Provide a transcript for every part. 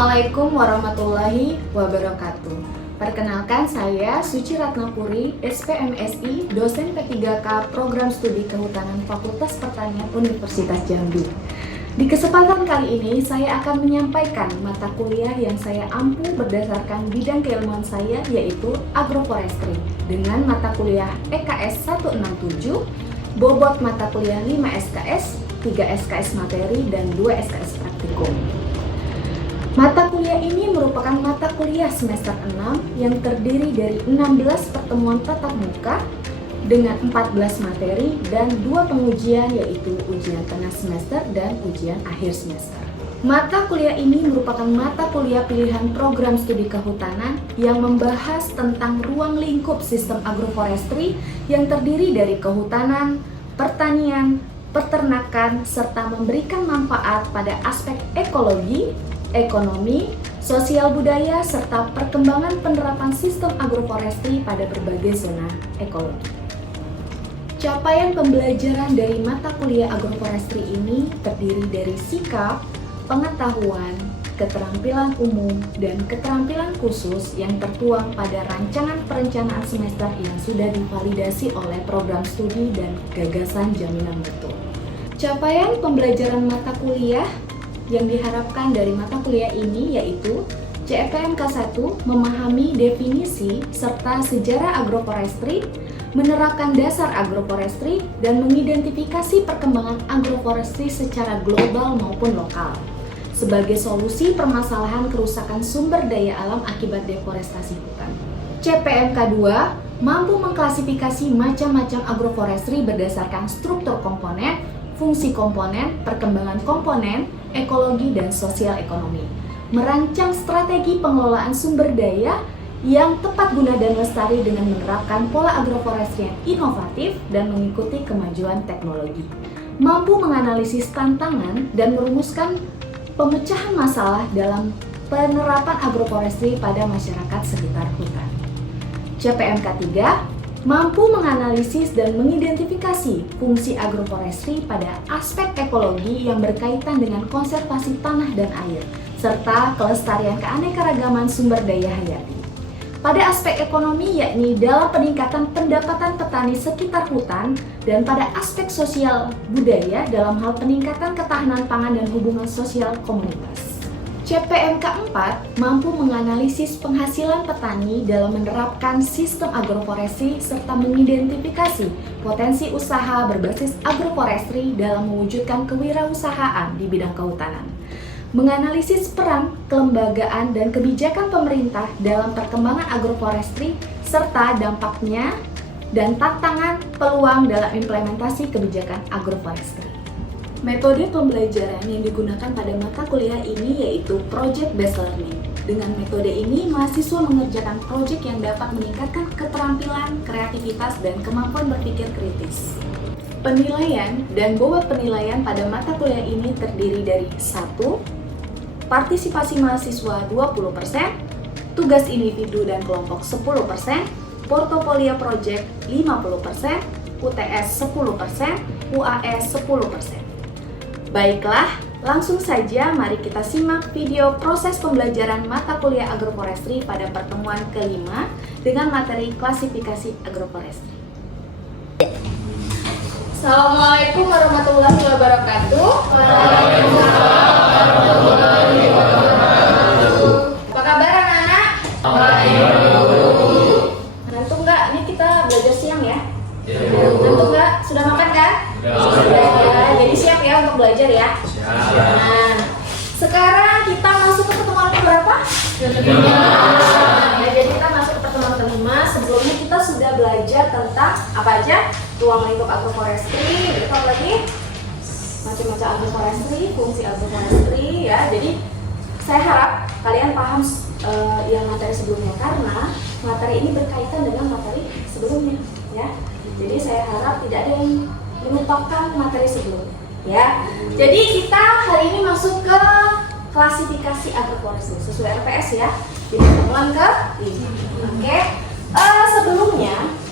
Assalamualaikum warahmatullahi wabarakatuh. Perkenalkan, saya Suci Ratnapuri, SPMSI, dosen P3K Program Studi Kehutanan Fakultas Pertanian Universitas Jambi. Di kesempatan kali ini, saya akan menyampaikan mata kuliah yang saya ampu berdasarkan bidang keilmuan saya, yaitu Agroforestry, dengan mata kuliah EKS 167, bobot mata kuliah 5 SKS, 3 SKS materi, dan 2 SKS praktikum. Mata kuliah ini merupakan mata kuliah semester 6 yang terdiri dari 16 pertemuan tatap muka dengan 14 materi dan 2 pengujian, yaitu ujian tengah semester dan ujian akhir semester. Mata kuliah ini merupakan mata kuliah pilihan program studi kehutanan yang membahas tentang ruang lingkup sistem agroforestry yang terdiri dari kehutanan, pertanian, peternakan, serta memberikan manfaat pada aspek ekologi, ekonomi, sosial budaya, serta perkembangan penerapan sistem agroforestry pada berbagai zona ekologi. Capaian pembelajaran dari mata kuliah agroforestry ini terdiri dari sikap, pengetahuan, keterampilan umum, dan keterampilan khusus yang tertuang pada rancangan perencanaan semester yang sudah divalidasi oleh program studi dan gagasan jaminan mutu. Capaian pembelajaran mata kuliah yang diharapkan dari mata kuliah ini yaitu CEPMK 1 memahami definisi serta sejarah agroforestry, menerapkan dasar agroforestry, dan mengidentifikasi perkembangan agroforestry secara global maupun lokal sebagai solusi permasalahan kerusakan sumber daya alam akibat deforestasi hutan. CPMK 2 mampu mengklasifikasi macam-macam agroforestry berdasarkan struktur komponen, fungsi komponen, perkembangan komponen, ekologi, dan sosial ekonomi. Merancang strategi pengelolaan sumber daya yang tepat guna dan lestari dengan menerapkan pola agroforestry yang inovatif dan mengikuti kemajuan teknologi. Mampu menganalisis tantangan dan merumuskan pemecahan masalah dalam penerapan agroforestry pada masyarakat sekitar hutan. CPMK 3 mampu menganalisis dan mengidentifikasi fungsi agroforestry pada aspek ekologi yang berkaitan dengan konservasi tanah dan air, serta kelestarian keanekaragaman sumber daya hayati. Pada aspek ekonomi, yakni dalam peningkatan pendapatan petani sekitar hutan, dan pada aspek sosial budaya dalam hal peningkatan ketahanan pangan dan hubungan sosial komunitas. CPMK 4 mampu menganalisis penghasilan petani dalam menerapkan sistem agroforestry serta mengidentifikasi potensi usaha berbasis agroforestry dalam mewujudkan kewirausahaan di bidang kehutanan. Menganalisis peran, kelembagaan, dan kebijakan pemerintah dalam perkembangan agroforestry serta dampaknya dan tantangan peluang dalam implementasi kebijakan agroforestry. Metode pembelajaran yang digunakan pada mata kuliah ini yaitu Project Based Learning. Dengan metode ini, mahasiswa mengerjakan proyek yang dapat meningkatkan keterampilan, kreativitas, dan kemampuan berpikir kritis. Penilaian dan bobot penilaian pada mata kuliah ini terdiri dari 1. Partisipasi mahasiswa 20%, tugas individu dan kelompok 10%, portofolio project 50%, UTS 10%, UAS 10%. Baiklah, langsung saja mari kita simak video proses pembelajaran mata kuliah agroforestry pada pertemuan kelima dengan materi klasifikasi agroforestry. Assalamualaikum warahmatullahi wabarakatuh. Waalaikumsalam warahmatullahi wabarakatuh. Apa kabar anak-anak? Baik. Ngantuk nggak? Ini kita belajar siang ya? Ngantuk nggak? Sudah makan kan? Sudah. Jadi siap ya untuk belajar ya? Siap. Nah, sekarang kita masuk ke pertemuan berapa? Kelima. Ya, jadi kita masuk ke pertemuan kelima. Sebelumnya kita sudah belajar tentang apa aja? Ruang lingkup agroforestry, apa lagi? Macam-macam agroforestry, fungsi agroforestry ya. Jadi saya harap kalian paham yang materi sebelumnya karena materi ini berkaitan dengan materi sebelumnya ya. Jadi saya harap tidak ada yang melupakan materi sebelumnya ya. Jadi kita hari ini masuk ke klasifikasi agroforestry sesuai RPS ya. Di pertemuan ke-5. Oke.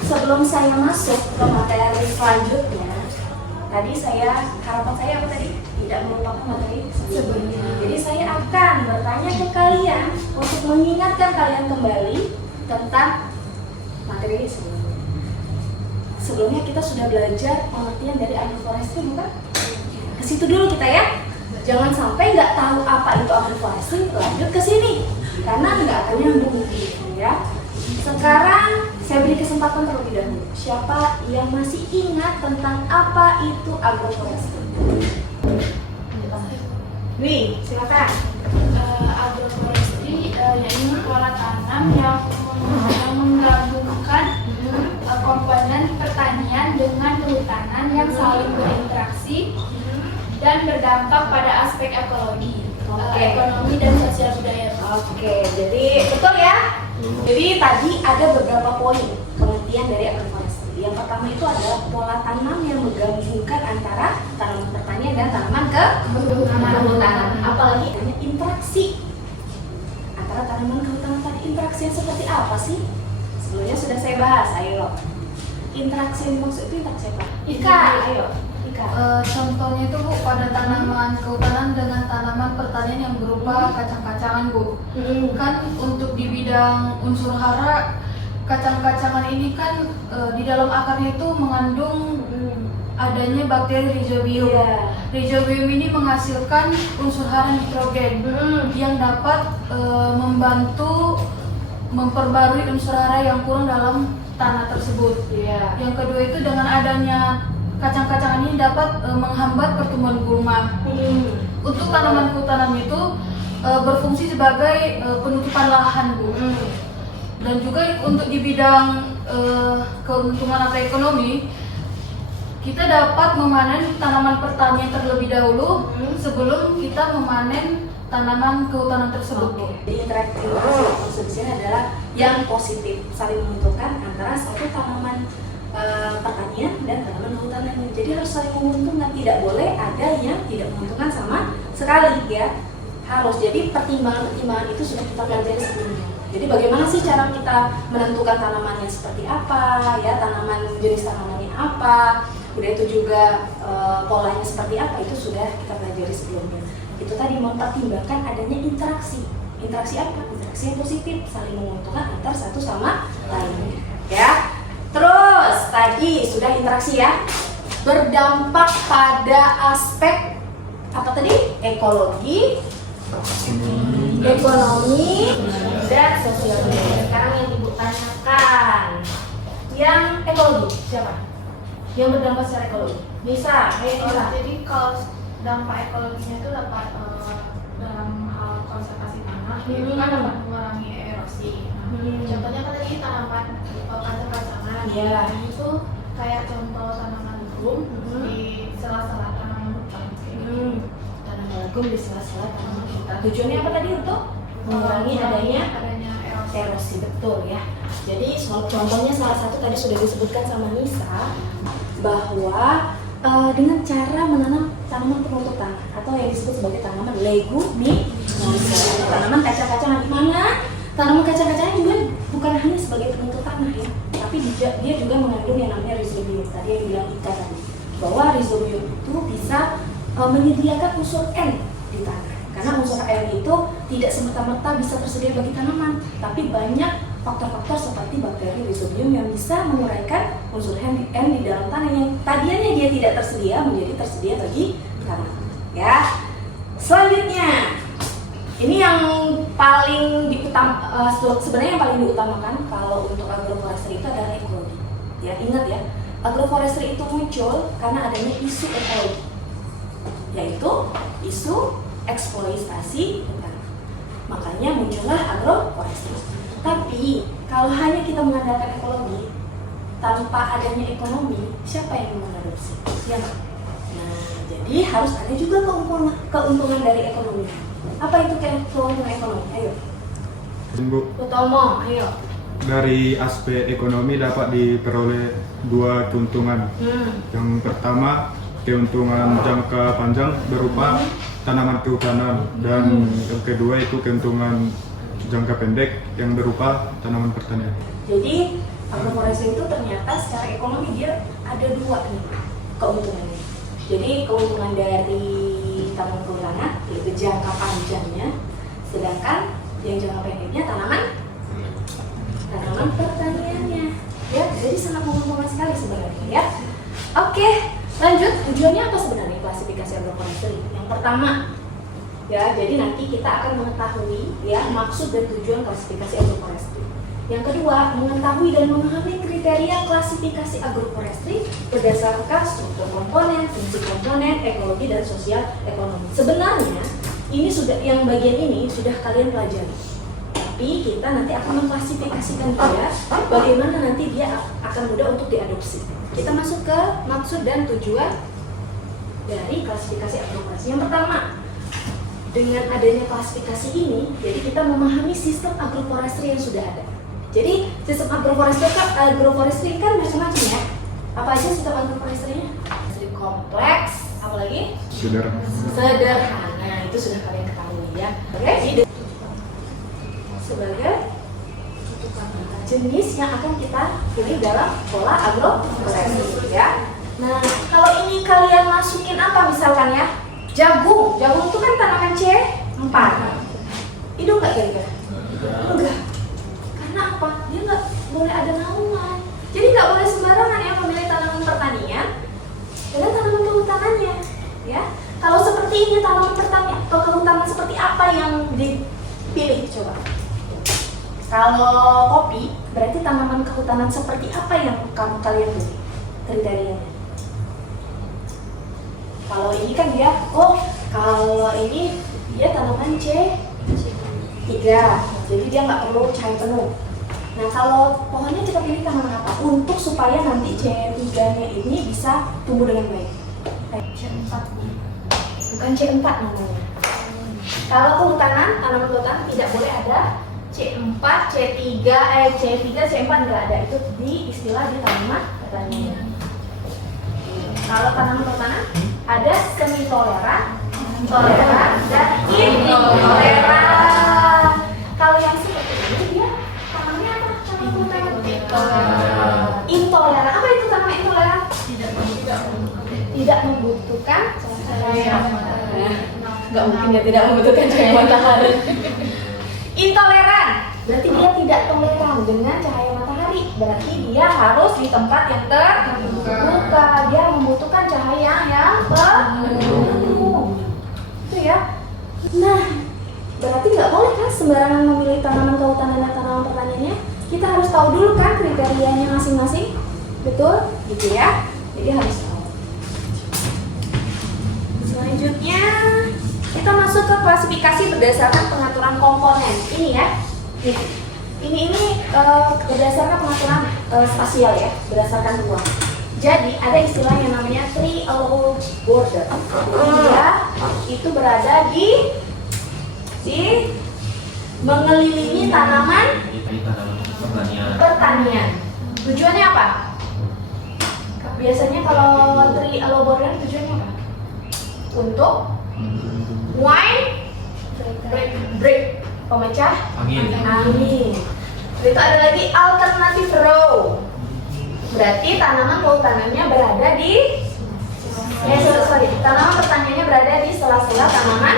Sebelum saya masuk ke materi selanjutnya, tadi harapan saya apa tadi? Tidak melupakan materi sebelumnya. Jadi saya akan bertanya ke kalian untuk mengingatkan kalian kembali tentang materi sebelumnya. Sebelumnya kita sudah belajar pengertian dari agroforestry, bukan? Ke situ dulu kita ya. Jangan sampai nggak tahu apa itu agroforestry lanjut ke sini, karena nggak akan nyambung ya. Sekarang saya beri kesempatan terlebih dahulu. Siapa yang masih ingat tentang apa itu agroforestry? Wih, silakan. Agroforestry yaitu pola tanam yang menggabungkan komponen pertanian dengan kehutanan yang saling berinteraksi dan berdampak pada aspek ekologi, ekonomi dan sosial budaya. Oke, jadi betul ya. Jadi tadi ada beberapa poin pengertian dari agroforestry. Yang pertama itu adalah pola tanam yang menggabungkan antara tanaman pertanian dan tanaman kehutanan. Apalagi ada interaksi antara tanaman kehutanan tadi. Interaksi yang seperti apa sih? Sebelumnya sudah saya bahas. Ayo, interaksi yang dimaksud itu interaksi apa? Ika, ayo. Contohnya itu Bu, pada tanaman kehutanan dengan tanaman pertanian yang berupa kacang-kacangan Bu. Kan untuk di bidang unsur hara, kacang-kacangan ini kan di dalam akarnya itu mengandung adanya bakteri Rhizobium. Rhizobium ini menghasilkan unsur hara nitrogen yang dapat membantu memperbarui unsur hara yang kurang dalam tanah tersebut. Yang kedua itu dengan adanya kacang-kacangan ini dapat menghambat pertumbuhan gulma. Untuk tanaman kehutanan itu berfungsi sebagai penutupan lahan Bu. Dan juga untuk di bidang keuntungan atau ekonomi, kita dapat memanen tanaman pertanian terlebih dahulu sebelum kita memanen tanaman kehutanan tersebut. Jadi interaksi maksud di sini adalah yang positif, saling menguntungkan antara satu tanaman pertanian dan tanaman kehutanan. Jadi harus saling menguntungkan, tidak boleh ada yang tidak menguntungkan sama sekali ya. Harus. Jadi pertimbangan-pertimbangan itu sudah kita pelajari sebelumnya. Jadi bagaimana sih cara kita menentukan tanamannya seperti apa ya, jenis tanamannya apa, udah itu juga polanya seperti apa, itu sudah kita pelajari sebelumnya. Itu tadi mempertimbangkan adanya interaksi. Interaksi apa? Interaksi yang positif, saling menguntungkan antar satu sama lain ya. Terus tadi sudah interaksi ya, berdampak pada aspek apa tadi? Ekologi, ekonomi, dan sosial budaya. Sekarang yang ibu tanyakan, yang ekologi siapa? Yang berdampak secara ekologi? Nisa, Nisa. Jadi kalau dampak ekologinya itu dapat dalam hal konservasi tanah, itu kan dapat mengurangi erosi. Contohnya kan tadi tanaman kacang-kacangan. Itu kayak contoh tanaman legum di sela-sela tanaman hutan. Tanaman legum di sela-sela tanaman hutan. Tujuannya apa tadi? Untuk mengurangi adanya erosi, betul ya. Jadi contohnya salah satu tadi sudah disebutkan sama Nisa bahwa dengan cara menanam tanaman penutup tanah atau yang disebut sebagai tanaman leguminosa. Tanaman kacang-kacangan di mana? Tanaman kacang-kacangan juga bukan hanya sebagai penutup tanah ya, tapi dia juga mengandung yang namanya rhizobium. Tadi yang bilang Ika tadi, bahwa rhizobium itu bisa menyediakan unsur N di tanah. Karena unsur N itu tidak semata-mata bisa tersedia bagi tanaman, tapi banyak faktor-faktor seperti bakteri rhizobium yang bisa menguraikan unsur N di dalam tanah yang tadinya dia tidak tersedia menjadi tersedia bagi tanaman. Ya. Selanjutnya, ini yang paling sebenarnya yang paling diutamakan kalau untuk agroforestry itu adalah ekologi. Ya, ingat ya, agroforestry itu muncul karena adanya isu ekologi, yaitu isu eksploitasi hutan. Makanya muncullah agroforestry. Tapi kalau hanya kita mengandalkan ekologi tanpa adanya ekonomi, siapa yang mengadopsi? Ya. Nah, jadi harus ada juga keuntungan dari ekonomi. Apa itu keuntungan ekonomi? Ayo. Bu, Utomo, ayo. dari aspek ekonomi dapat diperoleh dua keuntungan. Yang pertama, keuntungan jangka panjang berupa tanaman kehutanan, dan yang kedua itu keuntungan jangka pendek yang berupa tanaman pertanian. Jadi agroforestry itu ternyata secara ekonomi dia ada dua nih keuntungannya. keuntungan dari tanaman kehutanan yaitu jangka panjangnya, sedangkan yang jangka pendeknya tanaman pertaniannya. Ya, jadi sangat menguntungkan sekali sebenarnya ya. Oke, lanjut. Tujuannya apa sebenarnya klasifikasi agroforestry? Yang pertama, ya, jadi nanti kita akan mengetahui ya maksud dan tujuan klasifikasi agroforestry. Yang kedua, mengetahui dan memahami kriteria klasifikasi agroforestry berdasarkan struktur komponen, fungsi komponen, ekologi dan sosial ekonomi. Sebenarnya ini sudah, yang bagian ini sudah kalian pelajari. Tapi kita nanti akan mengklasifikasikan dia bagaimana nanti dia akan mudah untuk diadopsi. Kita masuk ke maksud dan tujuan dari klasifikasi agroforestry. Yang pertama, dengan adanya klasifikasi ini, jadi kita memahami sistem agroforestry yang sudah ada. Jadi sistem agroforestry kan macam-macam ya. Apa aja sistem agroforestry-nya? Kompleks, apalagi? Sederhana, itu sudah kalian ketahui ya. Oke, sebagai jenis yang akan kita pilih dalam pola agroforestry ya. Nah, kalau ini kalian masukin apa misalkan ya? Jagung itu kan tanaman C4. Hidup nggak kira-kira? Enggak. Karena apa? Dia nggak boleh ada naungan. Jadi nggak boleh sembarangan ya memilih tanaman pertanian dan tanaman kehutanannya. Ya. Kalau seperti ini tanaman pertanian atau kehutanan seperti apa yang dipilih coba? Kalau kopi berarti tanaman kehutanan seperti apa yang kalian pilih kriterianya? Kalau ini kan dia, kalau ini dia tanaman C3, jadi dia nggak perlu cahaya penuh. Nah kalau pohonnya kita pilih tanaman apa? Untuk supaya nanti C3-nya ini bisa tumbuh dengan baik. C4. Bukan C4 namanya. Kalau kehutanan, tanaman kehutanan tidak boleh ada C4, C3, C4 nggak ada. Itu di istilah di tanaman pertanian. Kalau tanaman pertanian ada semi toleran, toleran, dan intoleran. Kalau yang seperti ini dia tanamannya apa? Intoleran. Apa itu tanaman intoleran? Tidak membutuhkan cahaya matahari. Nggak mungkin dia tidak membutuhkan cahaya matahari. Intoleran berarti dia tidak toleran dengan cahaya matahari. Berarti dia harus di tempat yang terbuka. Dia membutuhkan cahaya yang penuh. Itu ya. Nah, berarti nggak boleh kan sembarangan memilih tanaman kehutanan dan tanaman pertaniannya. Kita harus tahu dulu kan kriterianya masing-masing. Betul? Gitu ya. Jadi harus tahu. Selanjutnya kita masuk ke klasifikasi berdasarkan pengaturan komponen. Ini ya. Ini berdasarkan pengaturan spasial ya, berdasarkan ruang. Jadi ada istilah yang namanya tree allowed border. Dia itu berada di mengelilingi tanaman pertanian. Tujuannya apa? Biasanya kalau tree allowed border tujuannya apa? Untuk break pemecah angin. Itu ada lagi alternative row. Berarti tanaman kehutanannya berada di tanaman pertaniannya berada di sela-sela tanaman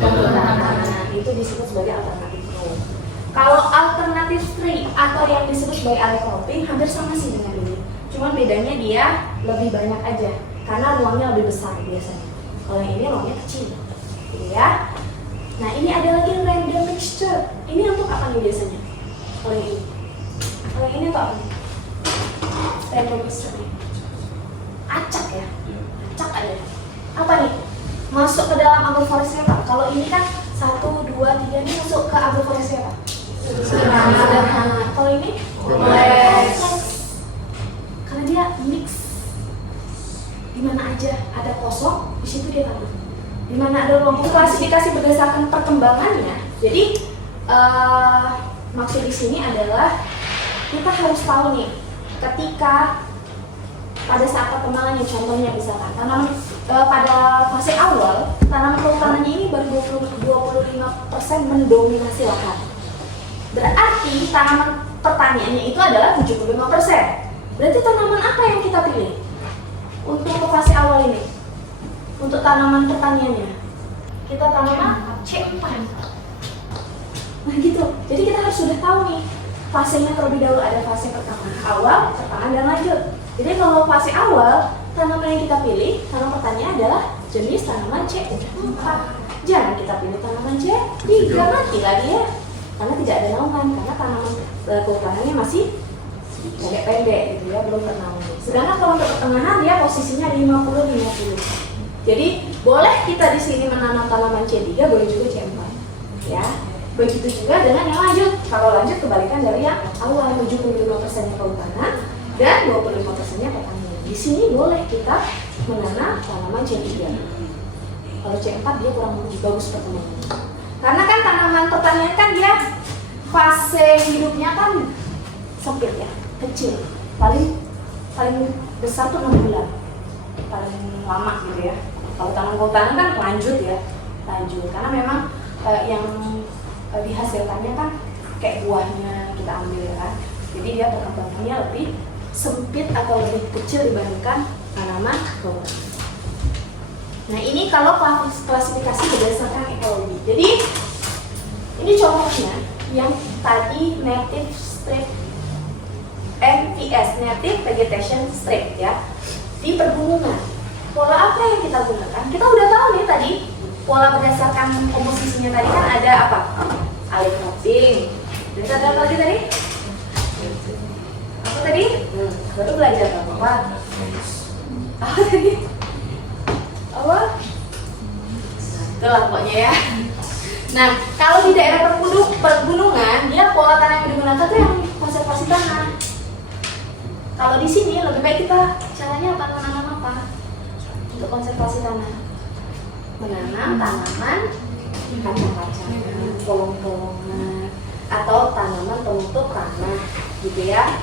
kehutanan. Itu disebut sebagai alternative row. Kalau alternative tree atau yang disebut sebagai area cropping hampir sama sih dengan ini. Cuman bedanya dia lebih banyak aja karena ruangnya lebih besar biasanya. Kalau yang ini ruangnya kecil. Gitu ya. Nah ini ada lagi random mixture. Ini untuk apa nih biasanya? Kalau yang ini. Kalau yang ini untuk apa nih? Random mixture nih. Acak ya? Acak aja. Apa nih? Masuk ke dalam agroforestry apa? Kalau ini kan 1, 2, 3 ini masuk ke agroforestry apa? Sederhana. Kalau ini? Kompleks. Karena dia mix. Dimana aja ada kosong, di situ dia tanam. Di mana ada ruang klasifikasi berdasarkan perkembangannya. Jadi maksud di sini adalah kita harus tahu nih, ketika pada saat perkembangannya, contohnya misalkan tanaman pada fase awal tanaman kehutanannya ini baru 25% mendominasi lahan. Berarti tanaman pertaniannya itu adalah 75%. Berarti tanaman apa yang kita pilih untuk ke fase awal ini? untuk tanaman pertaniannya. Kita tanaman C4. Nah gitu, jadi kita harus sudah tahu nih fasenya terlebih dahulu. Ada fase pertama, awal, pertengahan, dan lanjut. Jadi kalau fase awal, tanaman yang kita pilih, tanaman pertanian adalah jenis tanaman C4. Jangan kita pilih tanaman C3, mati lagi ya. Karena tidak ada naungan, karena tanaman kehutanan masih pendek-pendek gitu ya, belum bernaung. Sedangkan kalau untuk pertengahan dia posisinya 50-50. Jadi boleh kita di sini menanam tanaman C3, boleh juga C4. Ya. Begitu juga dengan yang lanjut. Kalau lanjut kebalikan dari yang awal, 75%-nya kehutanan dan 25%-nya pertanian. Di sini boleh kita menanam tanaman C3. Kalau C4 dia kurang bagus perkembangannya. Karena kan tanaman pertanian kan dia fase hidupnya kan sempit ya, kecil. Paling besar tuh 6 bulan. Paling lama gitu ya. Kalau tanaman kehutanan kan lanjut ya, lanjut. Karena memang yang dihasilkannya kan kayak buahnya kita ambil ya kan. Jadi dia perkembangannya lebih sempit atau lebih kecil dibandingkan tanaman kehutanan. Nah ini kalau klasifikasi berdasarkan ekologi. Jadi ini contohnya yang tadi native strip NVS, native vegetation strip ya, di pergunungan. Pola apa yang kita gunakan? Kita udah tahu nih tadi pola berdasarkan komposisinya tadi kan ada apa? Alif cropping. Terus ada apa lagi tadi? Apa tadi? Baru belajar apa? Apa tadi? Apa? Itulah pokoknya ya. Nah, kalau di daerah pergunungan, dia pola tanah yang digunakan tuh yang konservasi tanah. Kalau di sini lebih baik kita caranya apa? Menanam apa? Untuk konservasi tanah, menanam tanaman kacang-kacangan, polong-polongan, atau tanaman penutup tanah, gitu ya.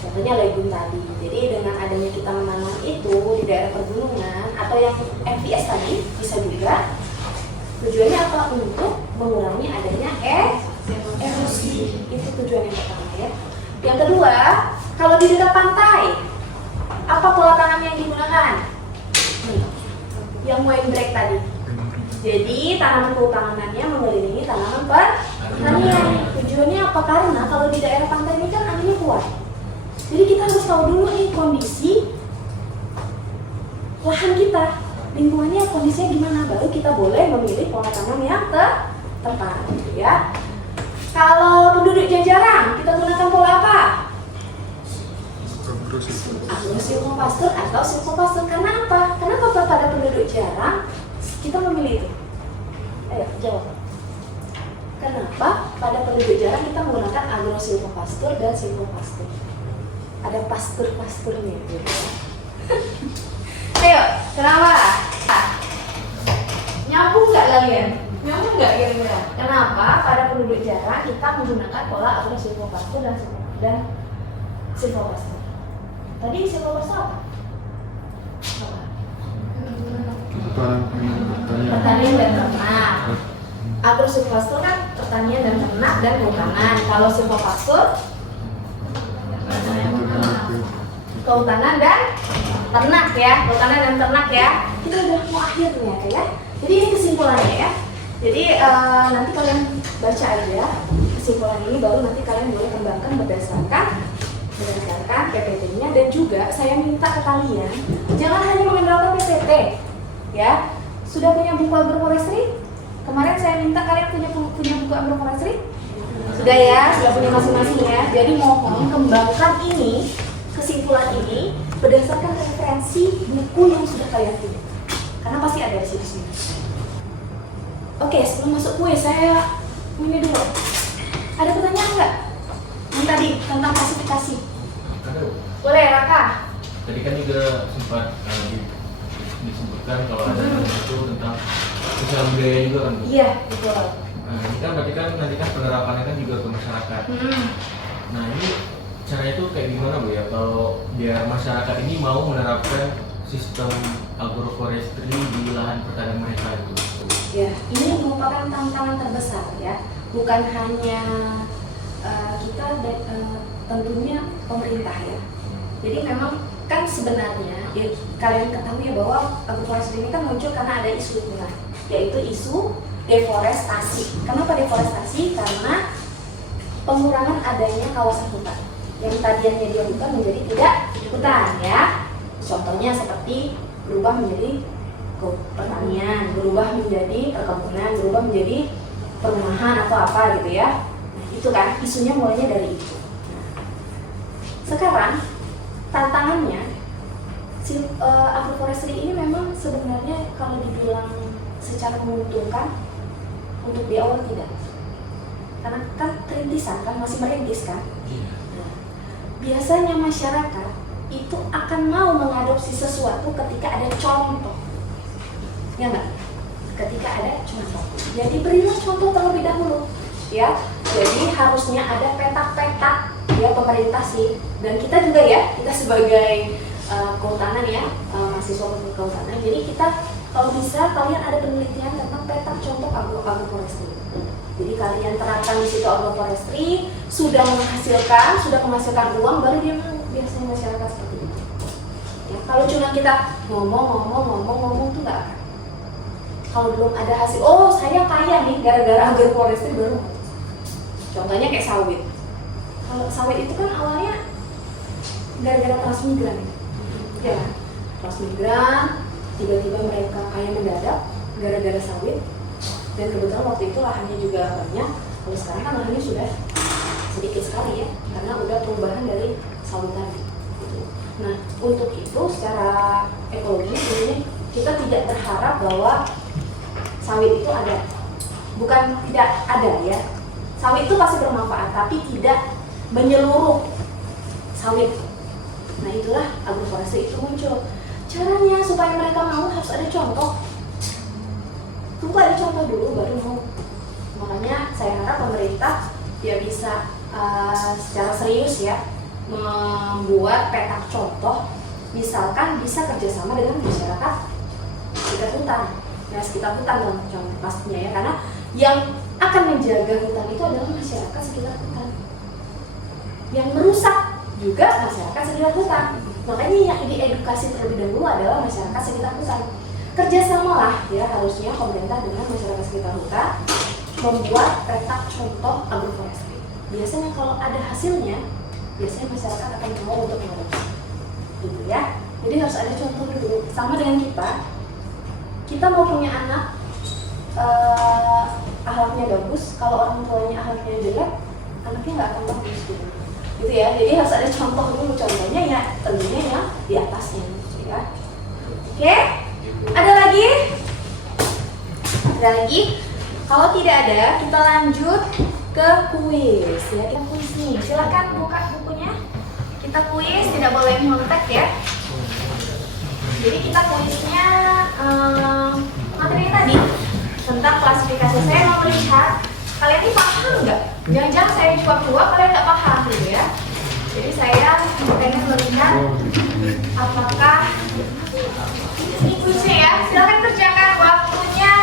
Contohnya legum tadi. Jadi dengan adanya kita menanam itu di daerah pergunungan atau yang FVS tadi bisa juga tujuannya apa? Untuk mengurangi adanya erosi. Itu tujuan yang pertama ya. Yang kedua, kalau di dekat pantai, apa pola tanam yang digunakan? Yang windbreak tadi. Jadi tanaman kehutanannya mengelilingi tanaman pertanian. Tujuannya apa? Karena kalau di daerah pantai ini kan anginnya kuat. Jadi kita harus tahu dulu nih kondisi lahan kita, lingkungannya kondisinya gimana, baru kita boleh memilih pola tanam yang tepat, ya. Kalau penduduk jajaran, kita gunakan pola apa? Agrosilvopastur atau silvopastur. Karena apa? Kenapa pada penduduk jarang kita memilih itu? Ayo jawab. Kenapa pada penduduk jarang kita menggunakan agrosilvopastur dan silvopastur? Ada pastur-pasturnya gitu. Ayo, kenapa? Nyambung nggak kalian? Nyambung nggak kira-kira? Kenapa pada penduduk jarang kita menggunakan pola agrosilvopastur dan silvopastur? Tadi silvopastur apa? Pertanian dan ternak. Agrosilvopastur kan pertanian dan ternak dan kehutanan. Kalau silvopastur kehutanan dan ternak ya, kehutanan dan ternak ya. Kita udah mau akhirnya ya. Jadi ini kesimpulannya ya. Jadi nanti kalian baca aja kesimpulan ini, baru nanti kalian boleh kembangkan berdasarkan PPT-nya. Dan juga saya minta ke kalian jangan hanya mengandalkan PPT ya. Sudah punya buku agroforestry? Kemarin saya minta kalian punya buku agroforestry? Sudah ya, sudah punya masing-masing ya. Jadi mohon kembangkan ini, kesimpulan ini berdasarkan referensi buku yang sudah kalian punya. Karena pasti ada di sini. Oke, sebelum masuk kuis saya ini dulu. Ada pertanyaan nggak? Yang tadi tentang klasifikasi. Ada. Boleh, Raka. Tadi kan juga sempat disebutkan kalau ada itu tentang sosial budaya juga kan. Iya, betul. Nah, ini kan berarti kan nanti kan penerapannya kan juga ke masyarakat. Nah ini caranya itu kayak gimana Bu ya kalau biar masyarakat ini mau menerapkan sistem agroforestry di lahan pertanian mereka itu? Ya, ini merupakan tantangan terbesar ya. Bukan hanya kita, tentunya pemerintah ya. Jadi memang kan sebenarnya kalian ketahui ya bahwa agroforestry ini kan muncul karena ada isu lingkungan, yaitu isu deforestasi. Kenapa deforestasi? Karena pengurangan adanya kawasan hutan yang tadinya dia hutan menjadi tidak hutan ya. Contohnya seperti berubah menjadi pertanian, berubah menjadi perkebunan, berubah menjadi perumahan atau apa gitu ya. Nah, itu kan isunya mulainya dari itu. Sekarang tantangannya agroforestry ini memang sebenarnya kalau dibilang secara menguntungkan untuk di awal tidak, karena kan perintisan kan, masih merintis kan. Nah, biasanya masyarakat itu akan mau mengadopsi sesuatu ketika ada contoh, ya nggak? Ketika ada contoh, jadi berilah contoh terlebih dahulu, ya. Jadi harusnya ada petak-petak ya pemerintah sih, dan kita juga ya, kita sebagai kehutanan ya, mahasiswa kehutanan. Jadi kita kalau bisa kalian ada penelitian tentang petak contoh agroforestry. Jadi kalian terapkan di situ agroforestry, sudah menghasilkan uang, baru dia mau. Biasanya masyarakat seperti itu. Ya, kalau cuma kita ngomong tuh nggak akan. Kalau belum ada hasil, oh saya kaya nih gara-gara agroforestry baru. Contohnya kayak sawit. Kalau sawit itu kan awalnya gara-gara transmigran. Ya, transmigran, tiba-tiba mereka kaya mendadak gara-gara sawit, dan kebetulan waktu itu lahannya juga banyak. Kalau sekarang kan lahannya sudah sedikit sekali ya, karena udah perubahan dari sawit tadi. Nah, untuk itu secara ekologi sebenarnya kita tidak berharap bahwa sawit itu ada, bukan tidak ada ya. Sawit itu pasti bermanfaat, tapi tidak menyeluruh sawit. Nah, itulah agroforestry itu muncul. Caranya supaya mereka mau harus ada contoh. Tunggu ada contoh dulu baru mau. Makanya saya harap pemerintah ya bisa secara serius ya membuat petak contoh. Misalkan bisa kerjasama dengan masyarakat sekitar hutan. Nah, sekitar hutan dong contoh pastinya ya, karena yang akan menjaga hutan itu adalah masyarakat sekitar hutan. Yang merusak juga masyarakat sekitar hutan. Makanya yang diedukasi terlebih dahulu adalah masyarakat sekitar hutan. Kerjasamalah ya harusnya pemerintah dengan masyarakat sekitar hutan membuat petak contoh agroforestry. Biasanya kalau ada hasilnya, biasanya masyarakat akan mau untuk mengadopsi, gitu ya. Jadi harus ada contoh dulu. Sama dengan kita mau punya anak akhlaknya bagus, kalau orang tuanya akhlaknya jelek, anaknya nggak akan bagus gitu. Gitu ya. Jadi harus ada contoh dulu. Contohnya ya tentunya yang di atasnya, gitu ya. Oke? Ada lagi? Ada lagi? Kalau tidak ada, kita lanjut ke kuis ya. Kita kuis nih. Silakan buka bukunya. Kita kuis, tidak boleh nyontek ya. Jadi kita kuisnya materi tadi tentang klasifikasi. Saya mau melihat kalian ini paham nggak? Jangan-jangan saya coba keluar kalian nggak paham gitu ya. Jadi saya pengen melihat apakah ini kuisnya ya. Silakan kerjakan, waktunya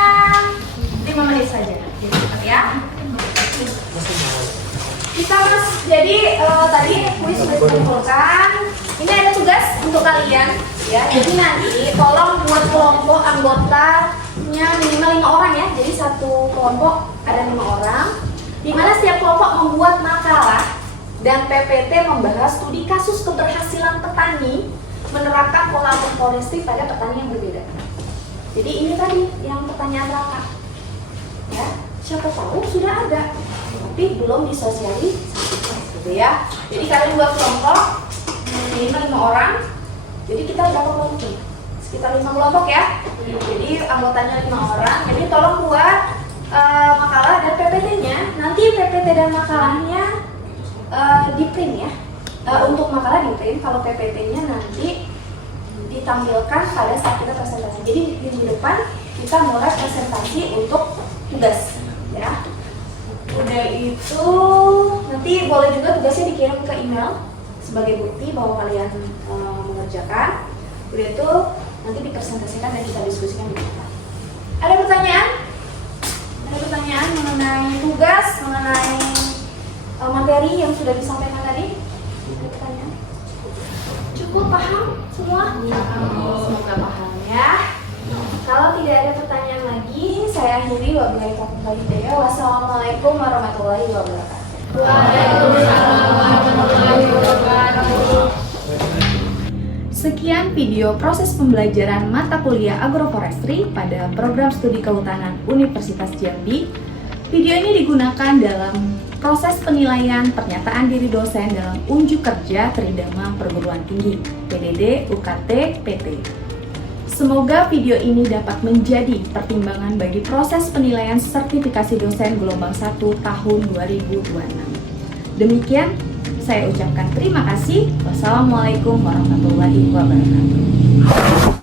5 menit saja. Ya. Jadi tadi kuis sudah dikumpulkan. Ini ada tugas untuk kalian ya. Jadi nanti tolong buat kelompok anggotanya minimal 5 orang ya. Jadi satu kelompok ada 5 orang. Di mana setiap kelompok membuat makalah dan PPT membahas studi kasus keberhasilan petani menerapkan pola agroforestry pada petani yang berbeda. Jadi ini tadi yang pertanyaan Raka. Ya, siapa tahu sudah ada, tapi belum disosialisasikan gitu ya. Jadi kalian buat kelompok minimal 5 orang. Jadi kita berapa kelompok? Sekitar 5 kelompok ya. Jadi anggotanya 5 orang. Jadi tolong buat makalah dan PPT-nya. Nanti PPT dan makalahnya di print ya. Untuk makalah di print, kalau PPT-nya nanti ditampilkan pada saat kita presentasi. Jadi minggu depan kita mulai presentasi untuk tugas ya. Udah itu nanti boleh juga tugasnya dikirim ke email sebagai bukti bahwa kalian mengerjakan. Udah itu nanti dipresentasikan dan kita diskusikan di depan. Ada pertanyaan? Ada pertanyaan mengenai tugas, mengenai materi yang sudah disampaikan tadi? Ada pertanyaan? Cukup paham semua? Semoga paham ya. Kalau tidak ada pertanyaan lagi, saya akhiri. Wassalamualaikum warahmatullahi wabarakatuh. Waalaikumsalam warahmatullahi wabarakatuh. Sekian video proses pembelajaran mata kuliah agroforestry pada program studi kehutanan Universitas Jambi. Video ini digunakan dalam proses penilaian pernyataan diri dosen dalam unjuk kerja Tridharma Perguruan Tinggi PDD UKT PT. Semoga video ini dapat menjadi pertimbangan bagi proses penilaian sertifikasi dosen gelombang 1 tahun 2026. Demikian, saya ucapkan terima kasih. Wassalamualaikum warahmatullahi wabarakatuh.